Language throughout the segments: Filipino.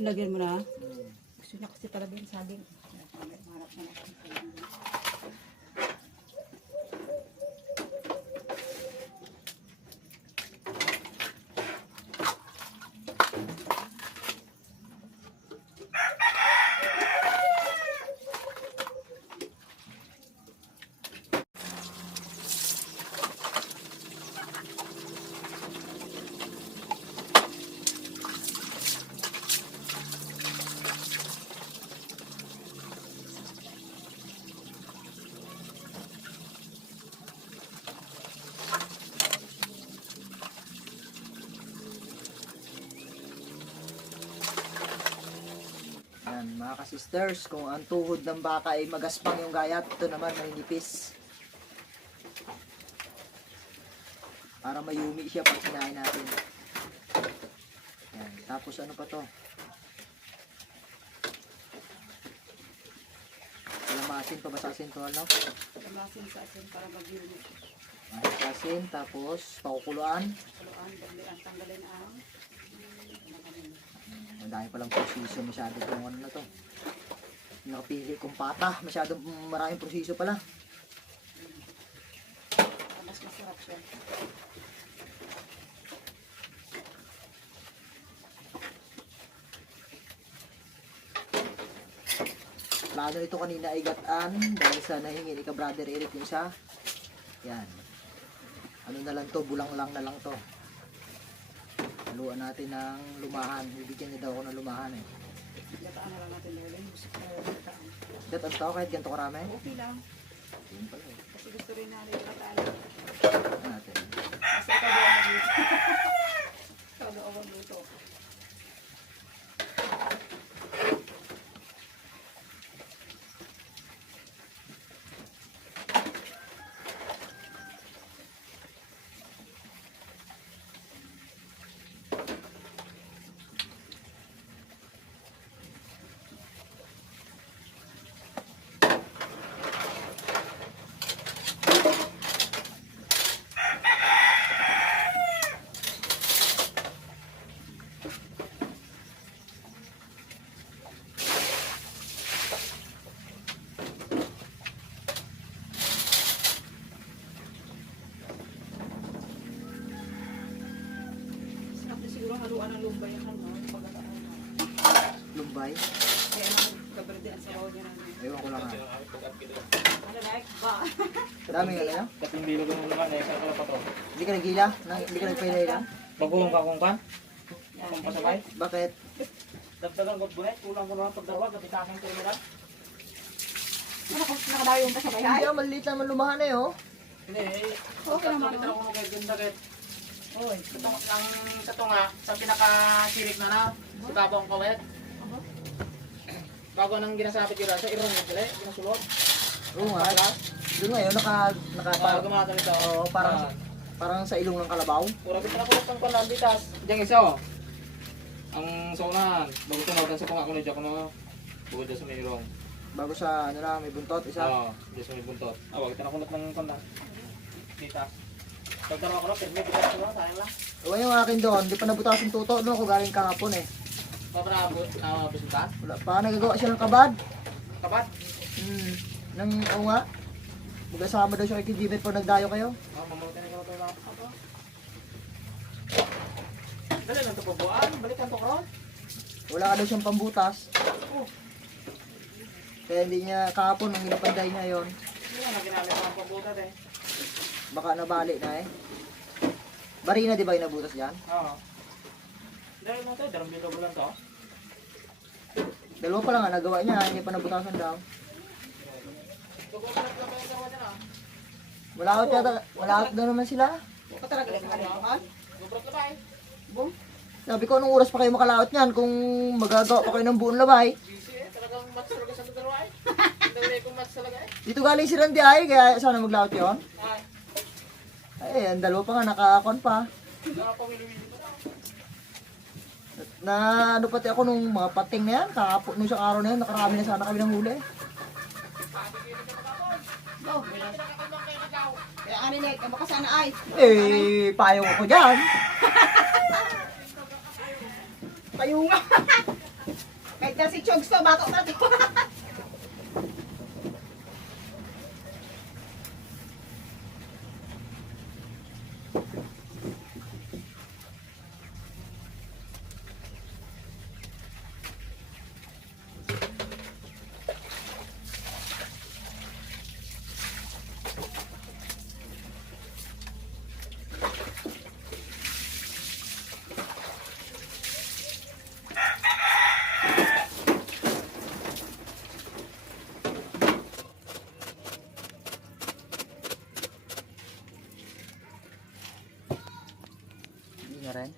Lagyan mo na. Gusto niya kasi talaga yung saging. Yan, mga ka-sisters, kung ang tuhod ng baka ay magaspang yung gayat, ito naman maninipis. Para mayumi siya pag sinain natin. Yan, tapos ano pa to? Kalamasin, pabasasin to, ano? Lamasin sa asin para mag-yumi. Pabasasin, tapos pakukuluan. Kaluan, tanggalin ang Ang dami palang proseso, masyado itong ano na to. Nakapili kong pata, masyadong maraming proseso pala. mas masarap siya. Plano ito kanina ay gataan dahil sa nahingi ni ka Brother Eric yung isa. Yan. Ano na lang to, bulang lang na lang to. Haluan natin ng lumahan. Bibigyan niya daw ako ng lumahan eh. Gataan na lang natin dahil gataan. Gataan to kahit ganito karami? Okay lang. Yun pala eh. Kasi gusto rin natin gataan. Ano natin? Kasi ikaw daw ang magluto. Ikaw daw ang magluto. Siguro haluan ng lumbay yung ano, pagkakaroon na. Lumbay? Kaya naman kabrede ang sabaw niya namin. Ewan ko lang ha. Ano like ba? Daming ano yun? Kasing bilog ng naman eh, sa kala pa to. Hindi ka nagila? Hindi ka nagpailay lang? Bagoong ka kung kan? Kung pasabay? Bakit? Dagdagan ko bunet, kulang ko naman pagdawag, kapitakin ko rin Nakadayo yung kasabay Hindi ay? ah, maliit naman lumahan eh oh. Hindi eh. Okay naman. Kita ko kay Gundagit. Oy, ang katunga sa pinaka-sirik na si Babong Kawet. Bago nang ginasapit yun sa irong nila, ginasulot. Oo nga. Doon ngayon, Para gumagal ito. Oo, parang sa ilong ng kalabaw. Pura kita na kulot ng panlambitas. Diyan isa oh. Ang saunahan, bago tumawagan sa tunga ko na dyan ko na bukod dyan sa may irong. Bago sa, ano na, may buntot, isa. Oo, dyan sa may buntot. Wag kita na kulot ng pandan. Kita. Pagdarawa ko na, pero may bitas ko na, sayang lang. Ewan yung akin doon, di pa nabutas yung tuto, no? Kung galing kahapon eh. Paparabot, bisutan. Wala pa, nagagawa siya ng kabad. Kapat? Oo nga. Mag-asama daw siya kay Jimmy pag nagdayo kayo. Mamutin na ko ito lang. Dali lang ito pabuan, balikan to karon. Wala ka daw siyang pambutas. Kaya hindi niya kahapon, nang inapanday niya yon. Hindi na ginamit ang pabutan eh. Baka nabali na eh. Barina di ba yung nabutas dyan? Oo. Dali mo ito, darang bilog lang to. Dalawa pa lang nga nagawa niya, hindi pa nabutasan daw. Tugulat lang ba yung darawa dyan ah? Wala out daw naman sila. Huwag ka talaga lang halimuhan. Gubrat na ba eh? Bum. Sabi ko, anong oras pa kayo makalaot niyan kung magagawa pa kayo ng buong labay? Busy eh, talagang match talaga sa darawa eh. Dali kong match talaga eh. Dito galing si Randy ay, kaya sana maglaot yon. Ay, Ay, ang dalawa pa nga, nakakon pa. nakapamili-wili ko na. Na ano pati ako nung mga pating na yan, kahapon nung isang araw na yun, nakarami na sana kami ng huli. Go. Kaya ani nek, baka sana ay. Eh, payong ako dyan. Payunga. Kahit na si Chogs to, bato na to. Hindi na rin.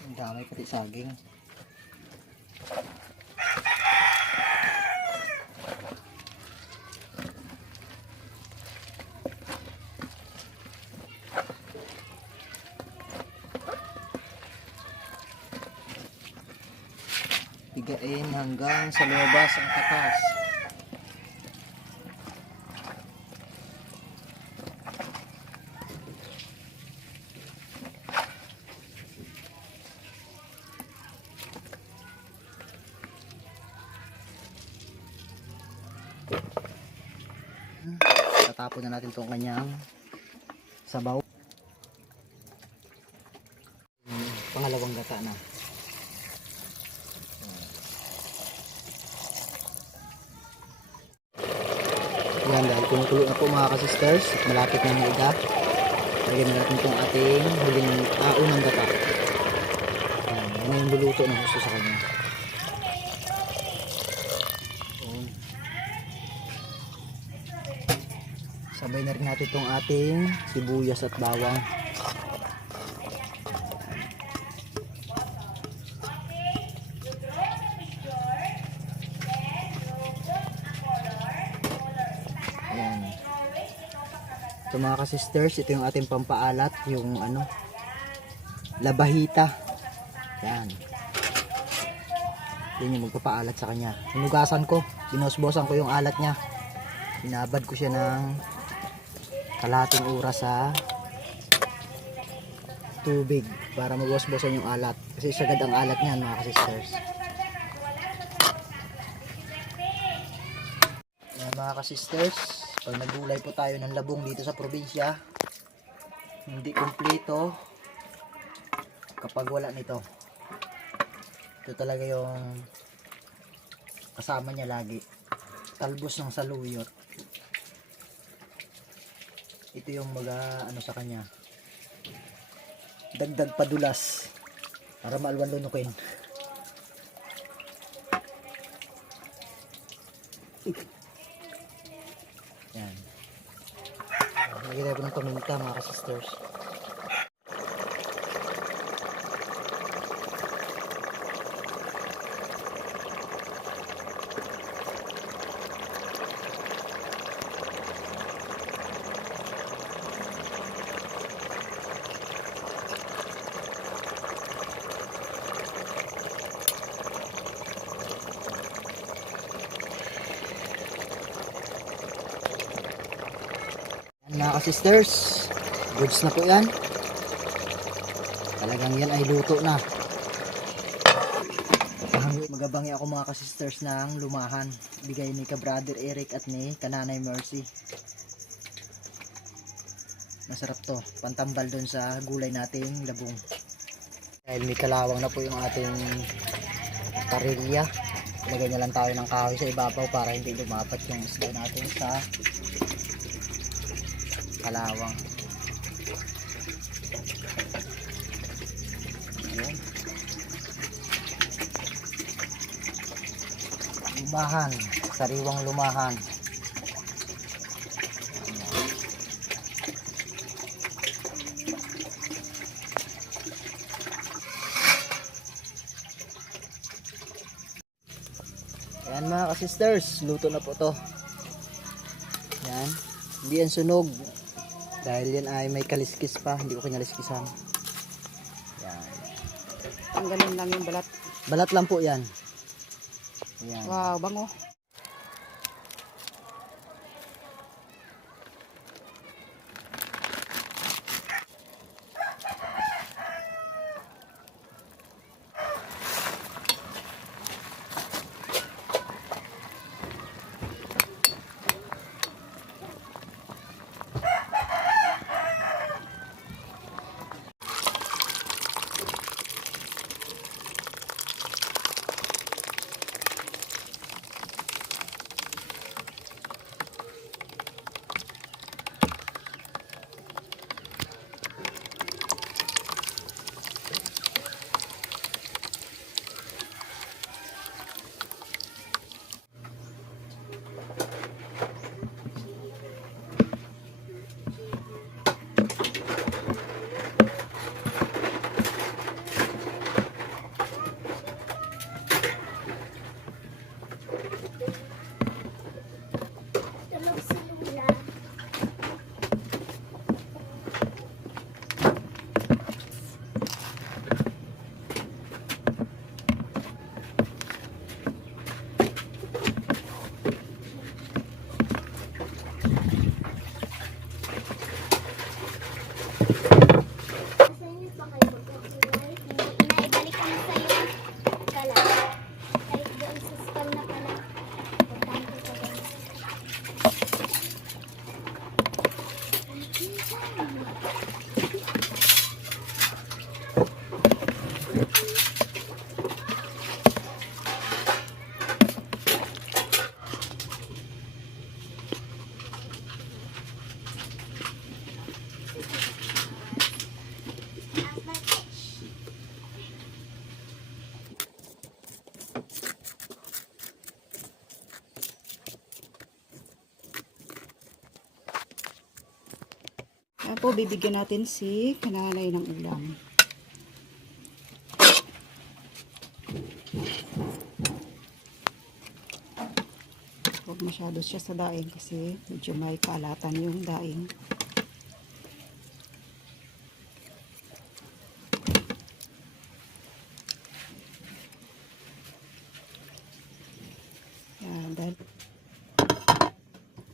Ang dami pati saging. Pigain hanggang sa lumabas ang katas. Tatapon na natin itong kanyang sabaw. Pangalawang gata na. Yan, dahil kumukulo na po mga ka-sisters, malapit na yung iga. Lagyan na natin itong ating huling unang gata. Yan, yun yung luluto na gusto sa kanya. Yun. Sabay na rin natin itong ating sibuyas at bawang. Ayan. Ito mga ka-sisters, ito yung ating pampaalat, yung ano, labahita. Yan. Yun yung magpapaalat sa kanya. Hinugasan ko, binosbosan ko yung alat niya. Binabad ko siya ng kalahating oras sa tubig para magwasbosan yung alat. Kasi sagad ang alat niyan mga ka-sisters. Yan mga ka-sisters, pag nagulay po tayo ng labong dito sa probinsya, hindi kumpleto kapag wala nito. Ito talaga yung kasama niya lagi. Talbos ng saluyot. Ito yung ano sa kanya. Dagdag padulas para maalwan lunukin. Yan. Lagyan ko ng paminta mga ka-sisters. Mga ka-sisters, goods na po yan. Talagang yan ay luto na. Magabangi ako mga ka-sisters ng lumahan. Bigay ni ka-brother Eric at ni ka-nanay Mercy. Masarap to. Pantambal dun sa gulay nating labong. Dahil may kalawang na po yung ating parilya. Ilagay na lang tayo ng kahoy sa ibabaw para hindi lumapat yung isda natin sa kalawang. Ayan. Lumahan, sariwang lumahan. Ayan mga ka-sisters, luto na po to. Ayan, hindi yan sunog. Dahil yan ay may kaliskis pa, hindi ko kinaliskisan. Yan. Tanggalin lang yung balat. Balat lang po yan. Ayan. Wow, bango. Inaibalik ko na sa'yo. Kala. Kahit doon sa scam na pala. Importante ko doon. Kaya po, bibigyan natin si kanalay ng ulam. Huwag masyado siya sa daing kasi medyo may kaalatan yung daing. Yan, dahil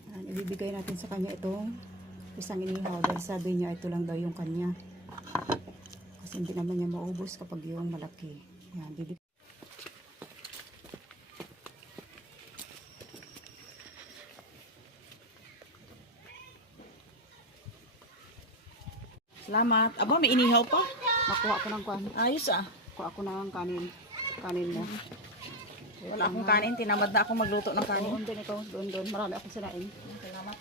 yan, ibibigay natin sa kanya itong isang inihaw dahil sabi niya ito lang daw yung kanya. Kasi hindi naman niya maubos kapag yung malaki. Yan, bibigay. Salamat. Aba, may inihaw pa. Makuha ko ng kwan. Ayos ah. Kuha ko ng kanin. Kanin mo. Wala akong kanin. Tinamad na akong magluto ng kanin. Doon din ito. Doon. Marami akong sinain. Salamat.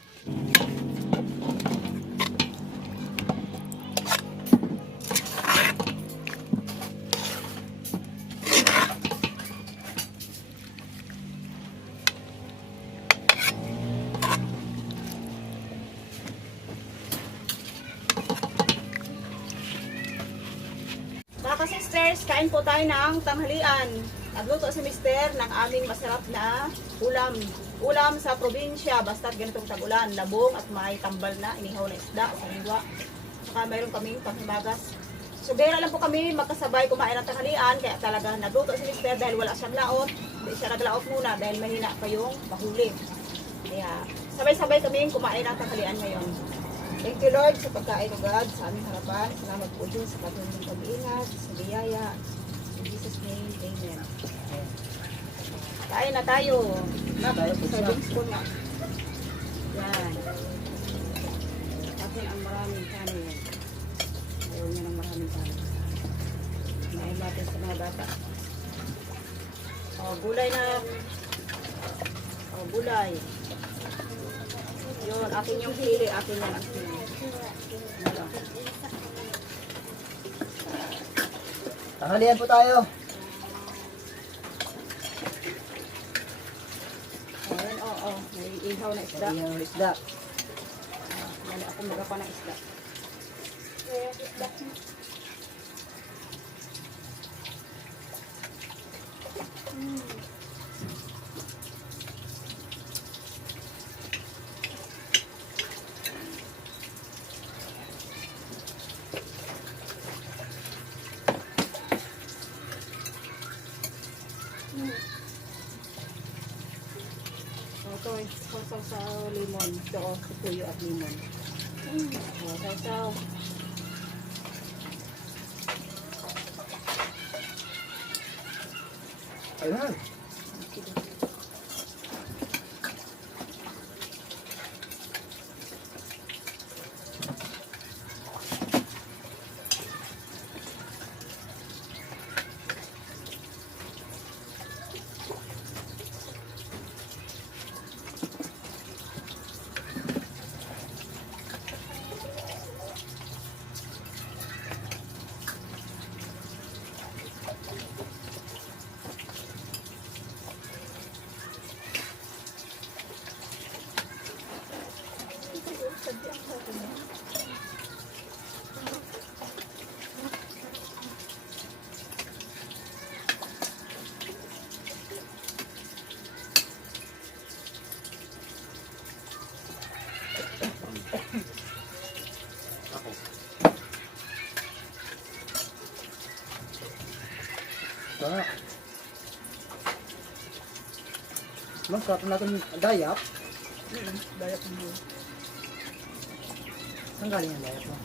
Mga sisters, kain po tayo ng tanghalian. Nagluto si mister ng aming masarap na ulam. Ulam sa probinsya, basta't ganitong tag-ulan. Labong at may tambal na, inihaw na isda o sangwa. Saka mayroon kaming panghimagas. So, bera lang po kami magkasabay kumain ng tanghalian. Kaya talaga nagluto si mister dahil wala siyang laot. Hindi siya naglaot muna dahil mahina pa yung mahuli. Kaya sabay-sabay kami kumain ng tanghalian ngayon. Thank you Lord sa pagkain o God sa aming harapan. Salamat po din sa patuloy ng pag-iingat, sa biyaya. In Jesus' name, Amen. Kain na tayo. Serving spoon na. Yan. Atin ang maraming kanin. Ayaw niya ng maraming kanin. Nain natin sa mga bata. O, gulay na. O, gulay. Yun, akin yung hili. Akin yan ang hili. Tanghalian po tayo. Ayan, oo. May ihaw na isda. Ayan ang isda. Mali ako magapa ng isda. Joy. Sausaw sa lemon. Ito, sa tuyo at lemon. Sausaw. Ayun. Sarap. Mas sarap natin dayap. Dayap mo. Saan galing ang dayap mo?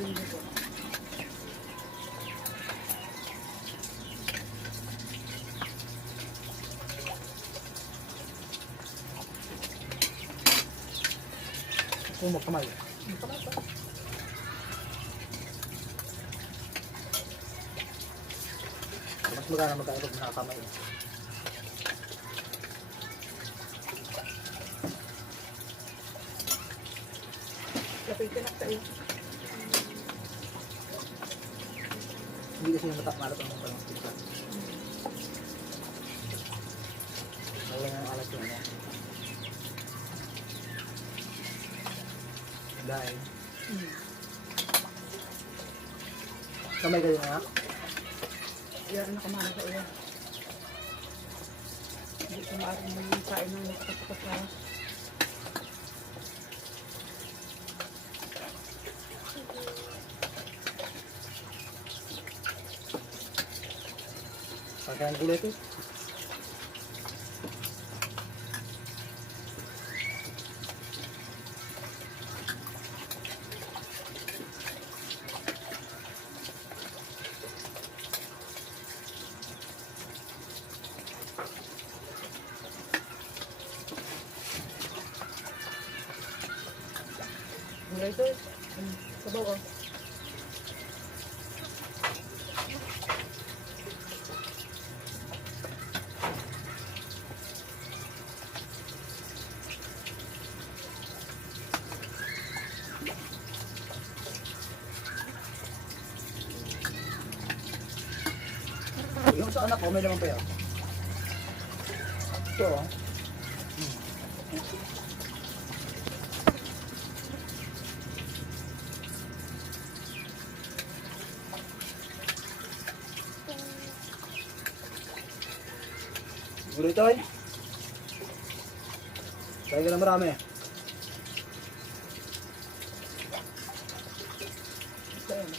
Bili ko. Kung magkamay. Mas magana magkano pag nakakamay. Lapitin na tayo. Hindi kasi yung matak-malat ang mga pagkakita. Nawala nga ang alat yun. Dahil. Kamay kayo nga. Yan na kamana ka ulan. Hindi ko maaari mo yung kain ng nakatakot ka. Pagkaan gulay ito. Gulay ito. Sabaw oh. Yung sa anak ko, may naman pa yun. Ito oh. Gulay ito eh. Kaya ka na marami. Ito yun.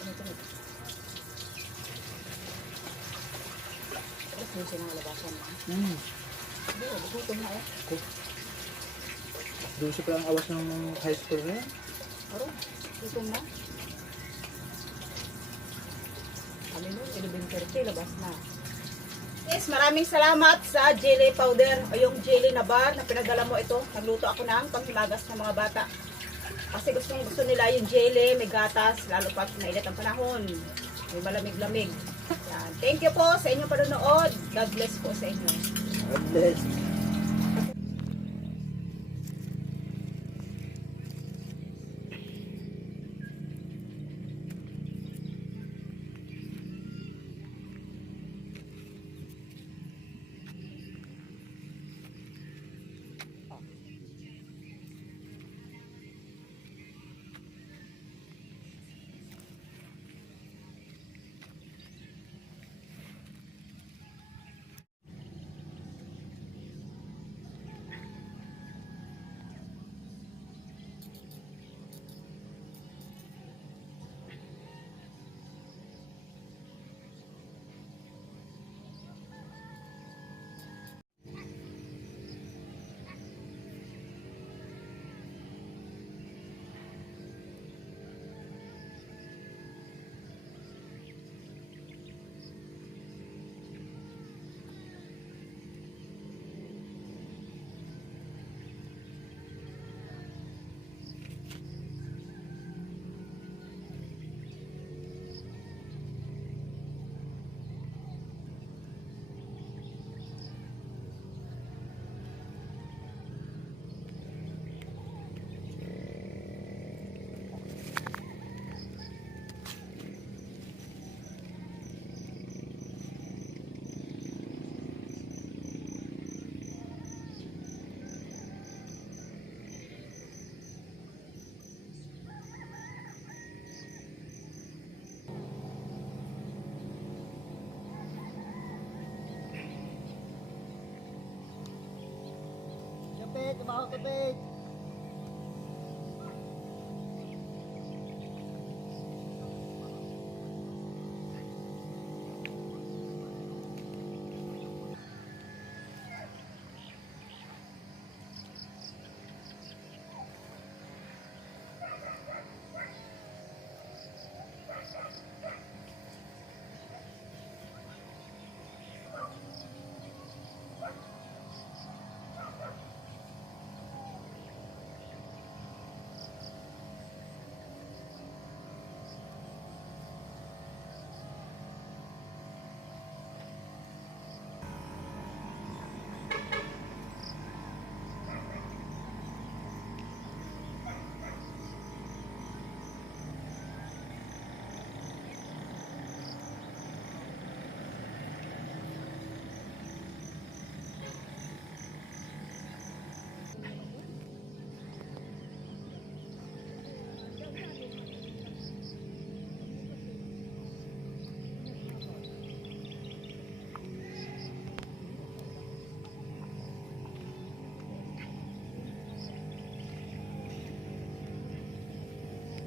Tapos yung sinangalabasan na. Hindi, gutom na eh. Doon siya palang awas ng high school na yan. Aro, gutom na. Kami nun, 11:30, labas na. Yes, maraming salamat sa jelly powder o yung jelly na bar na pinadala mo ito. Nagluto ako ng panghimagas ng mga bata. Kasi gusto nila yung jelly, may gatas, lalo pa mainit ang panahon. May malamig-lamig. Yan. Thank you po sa inyong panonood. God bless po sa inyo. God bless. trabaho tubig.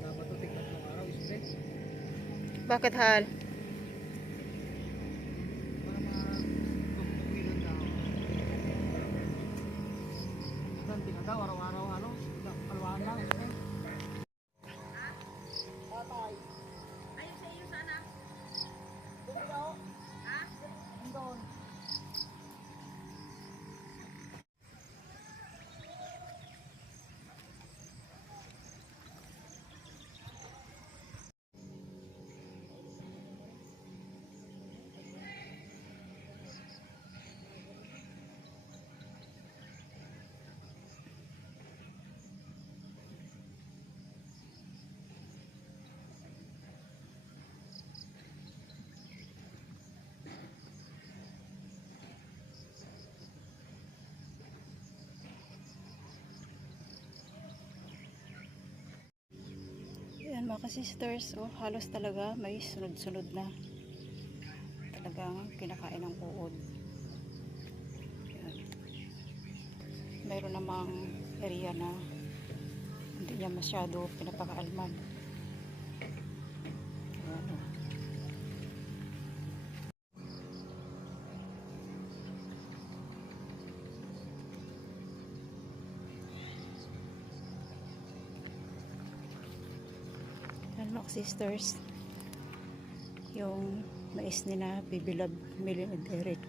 Dapat ito tingnan ng araw, spray. Bakit hal? Para mapagpuwilan daw. Ganti na daw, araw-araw halos. Kalwahan lang, spray. Yan mga sisters, oh, halos talaga may sunod-sunod na. Talagang kinakain ng uod. Yan. Mayroon namang area na hindi niya masyado pinapakaalman. Yan, oh. Yan mga sisters, yung mais nila Bibilab, Millie and Eric,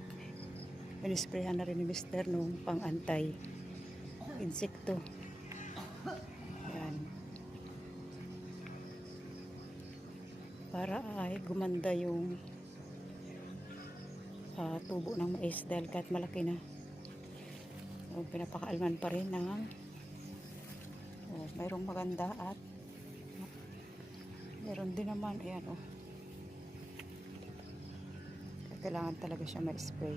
pinisprayan na rin ni Mr. nung pang-antay insekto. Yan, para ay gumanda yung tubo ng mais dahil kahit malaki na, so, pinapakaalman pa rin ng mayroong maganda at meron din naman, ayan, oh. Kailangan talaga siya ma-spray.